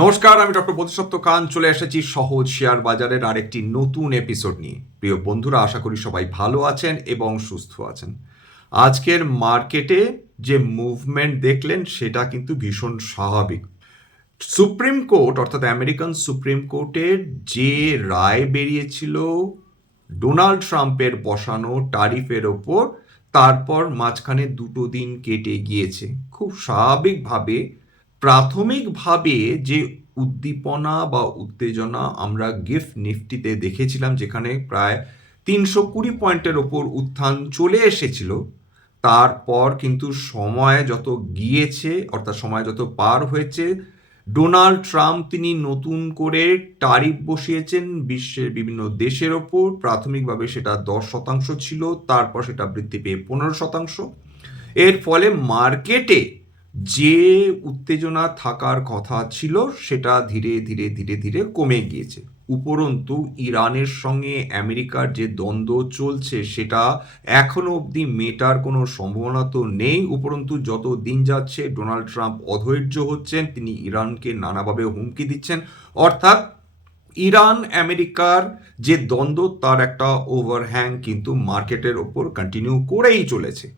নমস্কার, আমি ডক্টর বোধিসত্ত্ব খান চলে এসেছি সহজ শেয়ার বাজারের আরেকটি নতুন এপিসোড নিয়ে। প্রিয় বন্ধুরা, আশা করি সবাই ভালো আছেন এবং সুস্থ আছেন। আজকের মার্কেটে যে মুভমেন্ট দেখলেন সেটা কিন্তু ভীষণ স্বাভাবিক। সুপ্রিম কোর্ট অর্থাৎ আমেরিকান সুপ্রিম কোর্টের যে রায় বেরিয়েছিল ডোনাল্ড ট্রাম্পের বসানো ট্যারিফের ওপর, তারপর মাঝখানে দুটো দিন কেটে গিয়েছে। খুব স্বাভাবিকভাবে প্রাথমিকভাবে যে উদ্দীপনা বা উত্তেজনা আমরা গিফট নিফটিতে দেখেছিলাম, যেখানে প্রায় 320 পয়েন্টের ওপর উত্থান চলে এসেছিল, তারপর কিন্তু সময় যত গিয়েছে অর্থাৎ সময় যত পার হয়েছে, ডোনাল্ড ট্রাম্প তিনি নতুন করে ট্যারিফ বসিয়েছেন বিশ্বের বিভিন্ন দেশের ওপর। প্রাথমিকভাবে সেটা 10% ছিল, তারপর সেটা বৃদ্ধি পেয়ে 15%। এর ফলে মার্কেটে যে উত্তেজনা থাকার কথা ছিল সেটা ধীরে ধীরে ধীরে ধীরে কমে গিয়েছে। উপরন্তু ইরানের সঙ্গে আমেরিকার যে দ্বন্দ্ব চলছে সেটা এখনো অবধি মেটার কোনো সম্ভাবনা তো নেই। উপরন্তু যত দিন যাচ্ছে ডোনাল্ড ট্রাম্প অধৈর্য হচ্ছেন, তিনি ইরানকে নানাভাবে হুমকি দিচ্ছেন। অর্থাৎ ইরান আমেরিকার যে দ্বন্দ্ব তার একটা ওভারহ্যাং কিন্তু মার্কেটের ওপর কন্টিনিউ করেই চলেছে।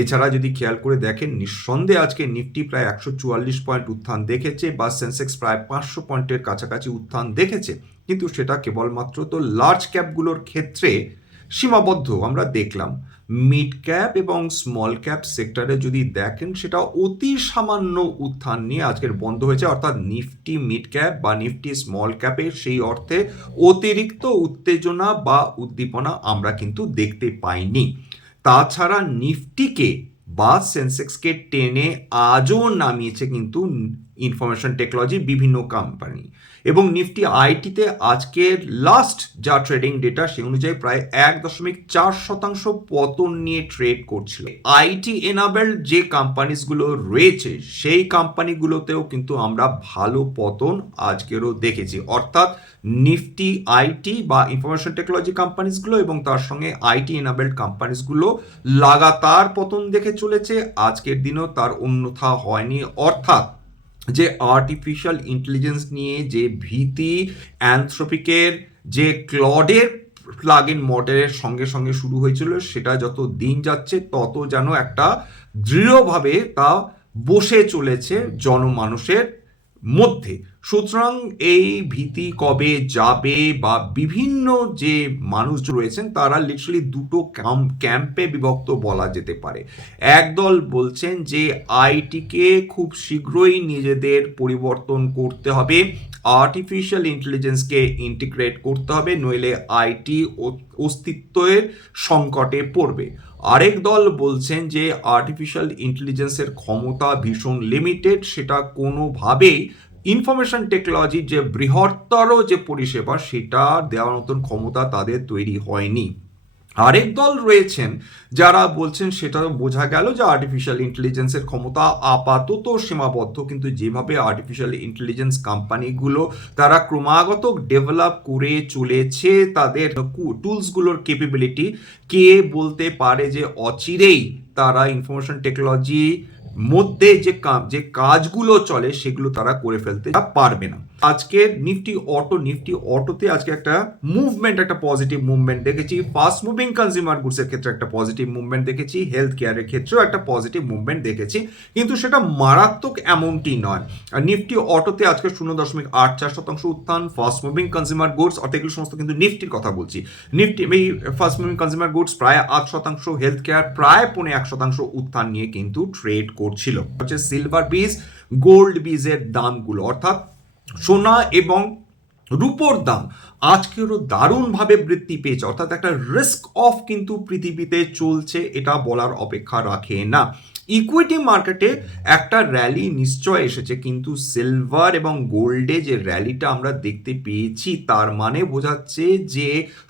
এছাড়া যদি খেয়াল করে দেখেন, নিঃসন্দেহে আজকে নিফটি প্রায় 144 পয়েন্ট উত্থান দেখেছে বা সেন্সেক্স প্রায় 500 পয়েন্টের কাছাকাছি উত্থান দেখেছে, কিন্তু সেটা কেবলমাত্র তো লার্জ ক্যাপগুলোর ক্ষেত্রে সীমাবদ্ধ আমরা দেখলাম। মিড ক্যাপ এবং স্মল ক্যাপ সেক্টরে যদি দেখেন, সেটা অতি সামান্য উত্থান নিয়ে আজকের বন্ধ হয়েছে। অর্থাৎ নিফটি মিড ক্যাপ বা নিফটি স্মল ক্যাপে সেই অর্থে অতিরিক্ত উত্তেজনা বা উদ্দীপনা আমরা কিন্তু দেখতে পাইনি। তাছাড়া নিফটিকে বা সেন্সেক্সকে টেনে আজও নামিয়েছে কিন্তু ইনফরমেশন টেকনোলজি বিভিন্ন কোম্পানি। এবং নিফটি আইটিতে আজকের লাস্ট যা ট্রেডিং ডেটা সে অনুযায়ী প্রায় 1.4% পতন নিয়ে ট্রেড করছিল। আইটি এনাবেল যে কোম্পানিসগুলো রয়েছে সেই কোম্পানিগুলোতেও কিন্তু আমরা ভালো পতন আজকেরও দেখেছি। অর্থাৎ নিফটি আইটি বা ইনফরমেশন টেকনোলজি কোম্পানিসগুলো এবং তার সঙ্গে আইটি এনাবেলড কোম্পানিসগুলো লাগাতার পতন দেখে চলেছে। আজকের দিনও তার অন্যথা হয়নি। অর্থাৎ যে আর্টিফিশিয়াল ইন্টেলিজেন্স নিয়ে যে ভীতি অ্যানথ্রোপিকের যে ক্লডের প্লাগ ইন মডেলের সঙ্গে সঙ্গে শুরু হয়েছিল, সেটা যত দিন যাচ্ছে তত যেন একটা দৃঢ়ভাবে তা বসে চলেছে জনমানুষের মধ্যে। সুতরাং এই ভীতি কবে যাবে বা বিভিন্ন যে মানুষ রয়েছেন তারা লিটারালি দুটো ক্যাম্পে বিভক্ত বলা যেতে পারে। একদল বলছেন যে আইটিকে খুব শীঘ্রই নিজেদের পরিবর্তন করতে হবে, আর্টিফিশিয়াল ইন্টেলিজেন্সকে ইন্টিগ্রেট করতে হবে, নইলে আইটি অস্তিত্বের সংকটে পড়বে। আরেক দল বলছেন যে আর্টিফিশিয়াল ইন্টেলিজেন্সের ক্ষমতা ভীষণ লিমিটেড, সেটা কোনোভাবেই ইনফরমেশন টেকনোলজির যে বৃহত্তর যে পরিষেবা সেটা দেওয়ার মতন ক্ষমতা তাদের তৈরি হয়নি। আরেক দল রয়েছেন যারা বলছেন সেটা বোঝা গেল যে আর্টিফিশিয়াল ইন্টেলিজেন্সের ক্ষমতা আপাতত সীমাবদ্ধ, কিন্তু যেভাবে আর্টিফিশিয়াল ইন্টেলিজেন্স কোম্পানিগুলো তারা ক্রমাগত ডেভেলপ করে চলেছে তাদের টুলসগুলোর ক্যাপাবিলিটি, কে বলতে পারে যে অচিরেই তারা ইনফরমেশন টেকনোলজি মধ্যে যে কাজগুলো চলে সেগুলো তারা করে ফেলতে পারবে না। আজকে নিফটি অটোতে আজকে একটা মুভমেন্ট, একটা পজিটিভ মুভমেন্ট দেখেছি। ফাস্ট মুভিং কনজিউমার গুডসের ক্ষেত্রে একটা পজিটিভ মুভমেন্ট দেখেছি, হেলথ কেয়ারের ক্ষেত্রেও একটা পজিটিভ মুভমেন্ট দেখেছি, কিন্তু সেটা মারাত্মক এমনটি নয়। আর নিফটি অটোতে আজকে 0.84% উত্থান। ফাস্ট মুভিং কনজিউমার গুডস অর্থাৎ এগুলো সমস্ত কিন্তু নিফটির কথা বলছি। নিফটি এই ফাস্ট মুভিং কনজিউমার গুডস প্রায় 8%, হেলথ কেয়ার প্রায় 0.1% উত্থান নিয়ে কিন্তু ট্রেড করছিল। হচ্ছে সিলভার বীজ, গোল্ড বীজের দামগুলো অর্থাৎ সোনা এবং রূপোর দাম আজকেরও দারুণভাবে বৃদ্ধি পেয়েছে। অর্থাৎ একটা রিস্ক অফ কিন্তু পৃথিবীতে চলছে, এটা বলার অপেক্ষা রাখে না। ইকুইটি মার্কেটে একটা র্যালি নিশ্চয় এসেছে, কিন্তু সিলভার এবং গোল্ডে যে র্যালিটা আমরা দেখতে পেয়েছি তার মানে বোঝাচ্ছে যে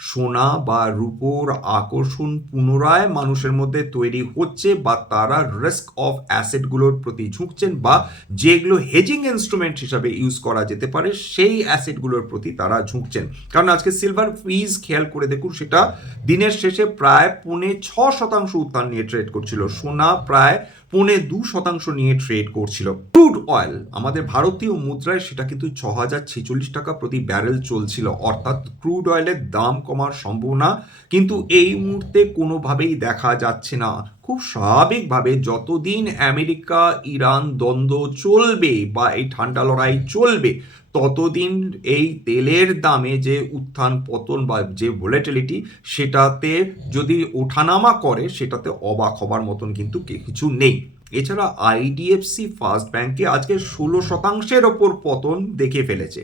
সোনা বা রূপোর আকর্ষণ পুনরায় মানুষের মধ্যে তৈরি হচ্ছে, বা তারা রিস্ক অফ অ্যাসেটগুলোর প্রতি ঝুঁকছেন, বা যেগুলো হেজিং ইনস্ট্রুমেন্ট হিসাবে ইউজ করা যেতে পারে সেই অ্যাসেটগুলোর প্রতি তারা ঝুঁকছেন। কারণ আজকে সিলভার ফিজ খেয়াল করে দেখুন, সেটা দিনের শেষে প্রায় 6.5% উত্থান নিয়ে ট্রেড করছিল। সোনা প্রায় 2.25% নিয়ে ট্রেড করছিল। ক্রুড অয়েল আমাদের ভারতীয় মুদ্রায় সেটা কিন্তু 6,046 টাকা প্রতি ব্যারেল চলছিল, অর্থাৎ ক্রুড অয়েলের দাম কমার সম্ভাবনা কিন্তু এই মুহূর্তে কোনোভাবেই দেখা যাচ্ছে না। খুব স্বাভাবিকভাবে যতদিন আমেরিকা ইরান দ্বন্দ্ব চলবে বা এই ঠান্ডা লড়াই চলবে, ততদিন এই তেলের দামে যে উত্থান পতন বা যে ভোলাটিলিটি, সেটাতে যদি ওঠানামা করে সেটাতে অবাক হবার মতন কিন্তু কিছু নেই। এছাড়া আইডিএফসি ফার্স্ট ব্যাংকে আজকে 16% ওপর পতন দেখে ফেলেছে।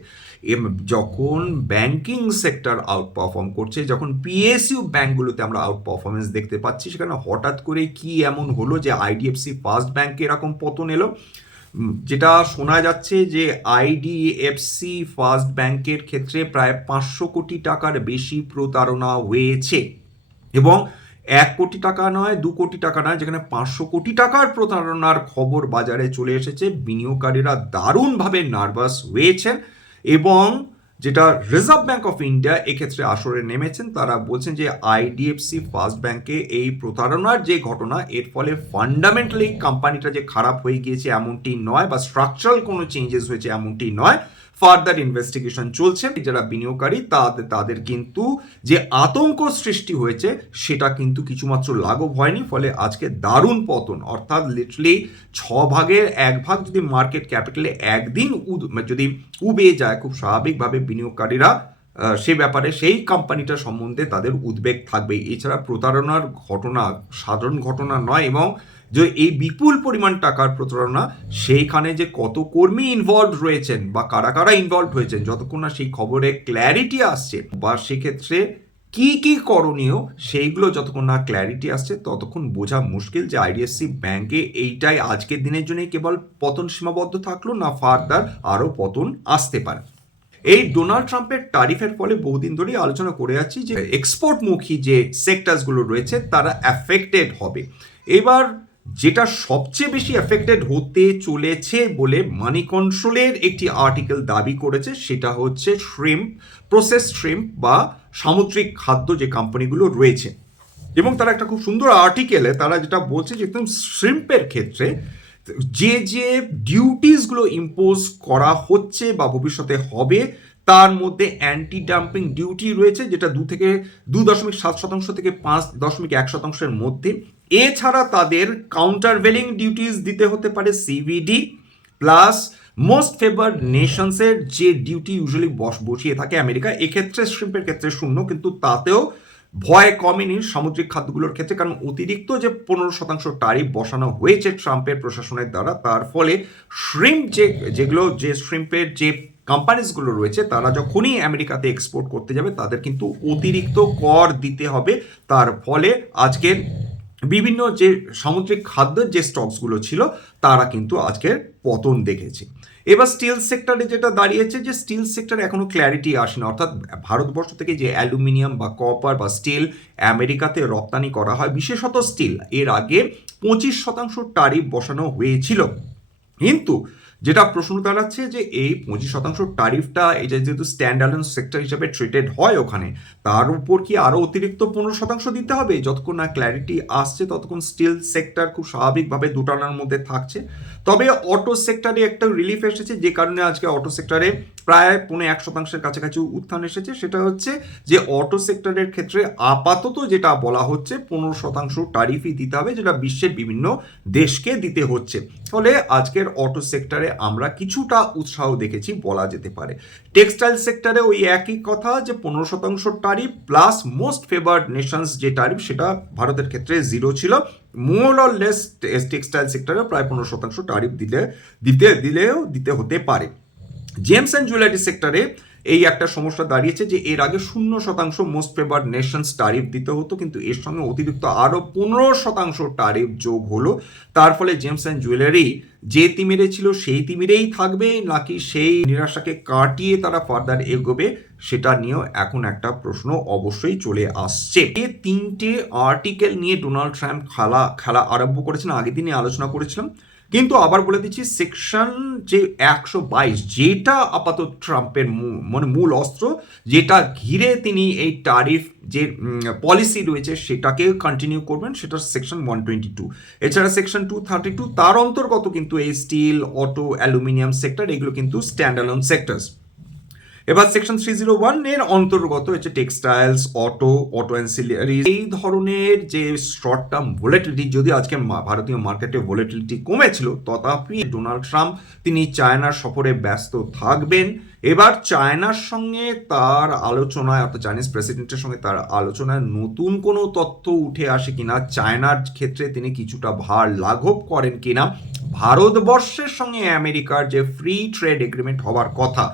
যখন ব্যাংকিং সেক্টর আউট পারফর্ম করছে, যখন পিএসইউ ব্যাংকগুলোতে আমরা আউট পারফরমেন্স দেখতে পাচ্ছি, সেখানে হঠাৎ করে কি এমন হলো যে আইডিএফসি ফার্স্ট ব্যাংকে এরকম পতন এলো? যেটা শোনা যাচ্ছে যে আইডিএফসি ফার্স্ট ব্যাংকের ক্ষেত্রে প্রায় 500 কোটি টাকার বেশি প্রতারণা হয়েছে, এবং 1 কোটি টাকা নয়, 2 কোটি টাকা নয়, যেখানে 500 কোটি টাকার প্রতারণার খবর বাজারে চলে এসেছে। বিনিয়োগকারীরা দারুণভাবে নার্ভাস হয়েছেন, এবং যেটা রিজার্ভ ব্যাংক অফ ইন্ডিয়া এক্ষেত্রে আসরে নেমেছেন, তারা বলছেন যে আইডিএফসি ফার্স্ট ব্যাংকে এই প্রতারণার যে ঘটনা, এর ফলে ফান্ডামেন্টালি কোম্পানিটা যে খারাপ হয়ে গিয়েছে এমনটি নয়, বা স্ট্রাকচারাল কোনো চেঞ্জেস হয়েছে এমনটি নয়। ফার্দার ইনভেস্টিগেশন চলছে। যারা বিনিয়োগকারী তাদের কিন্তু যে আতঙ্ক সৃষ্টি হয়েছে সেটা কিন্তু কিছুমাত্র লাঘব হয়নি, ফলে আজকে দারুণ পতন, অর্থাৎ লিটারালি 6 ভাগের 1 ভাগ যদি মার্কেট ক্যাপিটালে একদিন যদি উবে যায়, খুব স্বাভাবিকভাবে বিনিয়োগকারীরা সে ব্যাপারে সেই কোম্পানিটা সম্বন্ধে তাদের উদ্বেগ থাকবে। এছাড়া প্রতারণার ঘটনা সাধারণ ঘটনা নয়, এবং যে এই বিপুল পরিমাণ টাকার প্রতারণা, সেইখানে যে কত কর্মী ইনভলভ রয়েছেন বা কারা কারা ইনভলভ হয়েছেন, যতক্ষণ না সেই খবরে ক্ল্যারিটি আসছে বা সেক্ষেত্রে কি কি করণীয় সেইগুলো যতক্ষণ না ক্ল্যারিটি আসছে, ততক্ষণ বোঝা মুশকিল যে আইডিএফসি ব্যাংকে এইটাই আজকের দিনের জন্যই কেবল পতন সীমাবদ্ধ থাকলো, না ফার্দার আরও পতন আসতে পারে। এই ডোনাল্ড ট্রাম্পের ট্যারিফের ফলে বহুদিন ধরেই আলোচনা করে যাচ্ছি যে এক্সপোর্টমুখী যে সেক্টরসগুলো রয়েছে তারা অ্যাফেক্টেড হবে। এবার যেটা সবচেয়ে বেশি অ্যাফেক্টেড হতে চলেছে বলে মানি কন্ট্রোলের একটি আর্টিকেল দাবি করেছে, সেটা হচ্ছে শ্রিম্প, প্রসেস শ্রিম্প বা সামুদ্রিক খাদ্য যে কোম্পানিগুলো রয়েছে। এবং তারা একটা খুব সুন্দর আর্টিকেলে তারা যেটা বলছে যে একদম শ্রিম্পের ক্ষেত্রে যে যে ডিউটিসগুলো ইম্পোজ করা হচ্ছে বা ভবিষ্যতে হবে, তার মধ্যে অ্যান্টি ডাম্পিং ডিউটি রয়েছে, যেটা 2.7% থেকে 5.1%-এর মধ্যে। এছাড়া তাদের কাউন্টারভেলিং ডিউটিস দিতে হতে পারে, সিভিডি, প্লাস মোস্ট ফেভার্ড নেশনসের যে ডিউটি ইউজুয়ালি বসিয়ে থাকে আমেরিকা, এক্ষেত্রে শ্রিম্পের ক্ষেত্রে 0, কিন্তু তাতেও ভয় কমেনি সামুদ্রিক খাদ্যগুলোর ক্ষেত্রে, কারণ অতিরিক্ত যে 15% ট্যারিফ বসানো হয়েছে ট্রাম্পের প্রশাসনের দ্বারা, তার ফলে শ্রিম্প যে শ্রিম্পের যে কোম্পানিজগুলো রয়েছে, তারা যখনই আমেরিকাতে এক্সপোর্ট করতে যাবে তাদের কিন্তু অতিরিক্ত কর দিতে হবে। তার ফলে আজকের বিভিন্ন যে সামুদ্রিক খাদ্যের যে স্টকসগুলো ছিল তারা কিন্তু আজকের পতন দেখেছে। এবার স্টিল সেক্টরে যেটা দাঁড়িয়েছে, যে স্টিল সেক্টরে এখনো ক্ল্যারিটি আসেনি, অর্থাৎ ভারতবর্ষ থেকে যে অ্যালুমিনিয়াম বা কপার বা স্টিল আমেরিকাতে রপ্তানি করা হয়, বিশেষত স্টিল, এর আগে 25% ট্যারিফ বসানো হয়েছিল। কিন্তু যেটা প্রশ্ন দাঁড়াচ্ছে যে এই 25% ট্যারিফটা এটা যেহেতু স্ট্যান্ড অ্যালোন সেক্টর হিসেবে ট্রিটেড হয় ওখানে, তার উপর কি আরও অতিরিক্ত 15% দিতে হবে? যতক্ষণ না ক্ল্যারিটি আসছে ততক্ষণ স্টিল সেক্টর খুব স্বাভাবিকভাবে দুটানার মধ্যে থাকছে। তবে অটো সেক্টরে একটা রিলিফ এসেছে, যে কারণে আজকে অটো সেক্টরে প্রায় 1.5%-এর কাছাকাছি উত্থান এসেছে। সেটা হচ্ছে যে অটো সেক্টরের ক্ষেত্রে আপাতত যেটা বলা হচ্ছে 15% ট্যারিফই দিতে হবে, যেটা বিশ্বের বিভিন্ন দেশকে দিতে হচ্ছে। ফলে আজকের অটো সেক্টরে আমরা কিছুটা উৎসাহ দেখেছি বলা যেতে পারে। টেক্সটাইল সেক্টরে ওই একই কথা, যে 15% tariff plus most favoured Nations যে ট্যারিফ, সেটা ভারতের ক্ষেত্রে 0 ছিল। মোর অর লেস টেক্সটাইল সেক্টরে প্রায় 15% ট্যারিফ দিতে হতে পারে। জেমস অ্যান্ড জুয়েলারি সেক্টরে এই একটা সমস্যা দাঁড়িয়েছে যে এর আগে 0% মোস্ট ফেভার্ড নেশনস ট্যারিফ দিতে হতো, কিন্তু এর সঙ্গে অতিরিক্ত আরও 15% ট্যারিফ যোগ হলো। তার ফলে জেমস অ্যান্ড জুয়েলারি যে তিমিরে ছিল সেই তিমিরেই থাকবে, নাকি সেই নিরাশাকে কাটিয়ে তারা ফার্দার এগোবে, সেটা নিয়েও এখন একটা প্রশ্ন অবশ্যই চলে আসছে। এই তিনটে আর্টিকেল নিয়ে ডোনাল্ড ট্রাম্প খেলা আরম্ভ করেছেন, আগের দিনে আলোচনা করেছিলাম। কিন্তু আবার বলে দিচ্ছি, সেকশন যে 122, যেটা আপাতত ট্রাম্পের মূল অস্ত্র, যেটা ঘিরে তিনি এই ট্যারিফ যে পলিসি রয়েছে সেটাকে কন্টিনিউ করবেন, সেটা সেকশন 122। এছাড়া সেকশন 232 তার অন্তর্গত কিন্তু এই স্টিল, অটো, অ্যালুমিনিয়াম সেক্টর, এগুলো কিন্তু স্ট্যান্ডঅ্যালোন সেক্টরস। এবার সেকশন 301 এর অন্তর্গত হচ্ছে টেক্সটাইলস, অটো অ্যান্সিলারি, এই ধরনের যে শর্ট টার্ম ভোলেটিলিটি, যদি আজকে ভারতীয় মার্কেটে ভোলেটিলিটি কমেছিল, তথাপি ডোনাল্ড ট্রাম্প তিনি চায়নার সফরে ব্যস্ত থাকবেন। এবার চায়নার সঙ্গে তার আলোচনায়, অর্থাৎ চাইনিজ প্রেসিডেন্টের সঙ্গে তার আলোচনায় নতুন কোনো তথ্য উঠে আসে কিনা, চায়নার ক্ষেত্রে তিনি কিছুটা ভার লাঘব করেন কিনা, ভারতবর্ষের সঙ্গে আমেরিকার যে ফ্রি ট্রেড এগ্রিমেন্ট হওয়ার কথা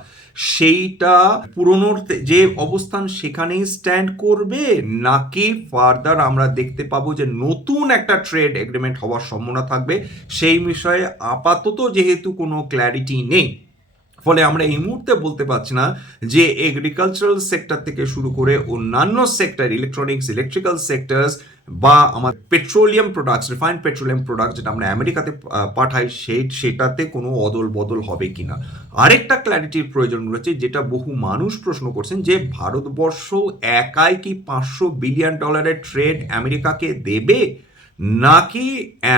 সেইটা পুরনোর যে অবস্থান সেখানেই স্ট্যান্ড করবে, নাকি ফার্দার আমরা দেখতে পাবো যে নতুন একটা ট্রেড এগ্রিমেন্ট হওয়ার সম্ভাবনা থাকবে, সেই বিষয়ে আপাতত যেহেতু কোনো ক্ল্যারিটি নেই, ফলে আমরা এই মুহূর্তে বলতে পারছি না যে এগ্রিকালচারাল সেক্টর থেকে শুরু করে অন্যান্য সেক্টর, ইলেকট্রনিক্স, ইলেকট্রিক্যাল সেক্টরস বা আমার petroleum products, refined petroleum products যেটা আমরা আমেরিকাতে পাঠাই, সেটাতে কোনো অদল বদল হবে কিনা। আরেকটা ক্ল্যারিটির প্রয়োজন রয়েছে, যেটা বহু মানুষ প্রশ্ন করছেন, যে ভারতবর্ষ একাই কি $500 বিলিয়ন ট্রেড আমেরিকাকে দেবে, নাকি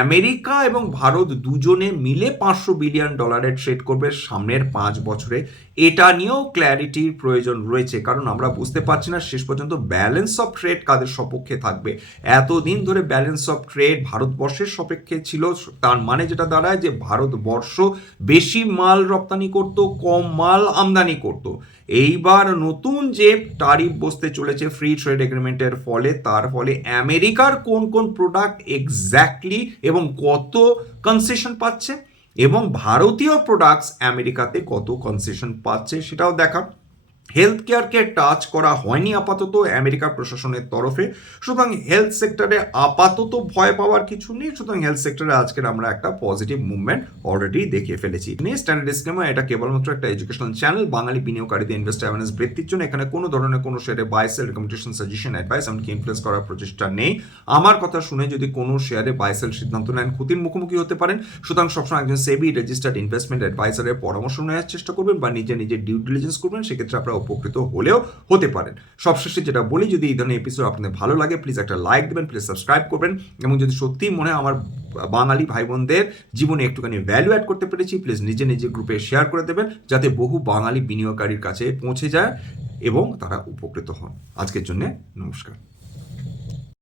আমেরিকা এবং ভারত দুজনে মিলে $500 বিলিয়ন ট্রেড করবে সামনের 5 বছরে? এটা নিয়েও ক্ল্যারিটির প্রয়োজন রয়েছে, কারণ আমরা বুঝতে পারছি না শেষ পর্যন্ত ব্যালেন্স অফ ট্রেড কাদের সপক্ষে থাকবে। এতদিন ধরে ব্যালেন্স অফ ট্রেড ভারতবর্ষের সপক্ষে ছিল, তার মানে যেটা দাঁড়ায় যে ভারতবর্ষ বেশি মাল রপ্তানি করত, কম মাল আমদানি করত। এইবার নতুন যে ট্যারিফ বসতে চলেছে ফ্রি ট্রেড এগ্রিমেন্টের ফলে, তার ফলে আমেরিকার কোন কোন প্রোডাক্ট এক্স্যাক্টলি এবং কত কনসেশন পাচ্ছে, এবং ভারতীয় প্রোডাক্টস আমেরিকাতে কত কনসেশন পাচ্ছে সেটাও দেখা। হেলথ কেয়ারকে টাচ করা হয়নি আপাতত আমেরিকার প্রশাসনের তরফে, সুতরাং হেলথ সেক্টরে আপাতত ভয় পাওয়ার কিছু নেই। সুতরাং হেলথ সেক্টরে আজকের আমরা একটা পজিটিভ মুভমেন্ট অলরেডি দেখিয়ে ফেলেছি। স্ট্যান্ডার্ড ডিসক্লেমার, এটা কেবলমাত্র একটা এডুকেশনাল চ্যানেল, বাঙালি বিনিয়োগকারীদের ইনভেস্ট অ্যাওয়ারনেস বৃদ্ধির জন্য। এখানে কোনো ধরনের কোনো শেয়ারে buy sell recommendation, suggestion, advice এমনকি ইনফ্লুয়েন্স করার প্রচেষ্টা নেই। আমার কথা শুনে যদি কোনো শেয়ারে বাই সেল সিদ্ধান্ত নেন, ক্ষতির মুখোমুখি হতে পারেন। সুতরাং সবসময় একজন সেবি রেজিস্টার্ড ইনভেস্টমেন্ট অ্যাডভাইসারের পরামর্শ নেওয়ার চেষ্টা করবেন বা নিজে ডিউ ডিলিজেন্স করবেন, সেক্ষেত্রে আপনারা উপকৃত হলেও হতে পারেন। সবশেষে যেটা বলি, যদি এই ধরনের এপিসোড আপনাদের ভালো লাগে, প্লিজ একটা লাইক দেবেন, প্লিজ সাবস্ক্রাইব করবেন, এবং যদি সত্যিই মনে হয় আমার বাঙালি ভাই বোনদের জীবনে একটুখানি ভ্যালু অ্যাড করতে পেরেছি, প্লিজ নিজে গ্রুপে শেয়ার করে দেবেন, যাতে বহু বাঙালি বিনিয়োগকারীর কাছে পৌঁছে যায় এবং তারা উপকৃত হন। আজকের জন্য নমস্কার।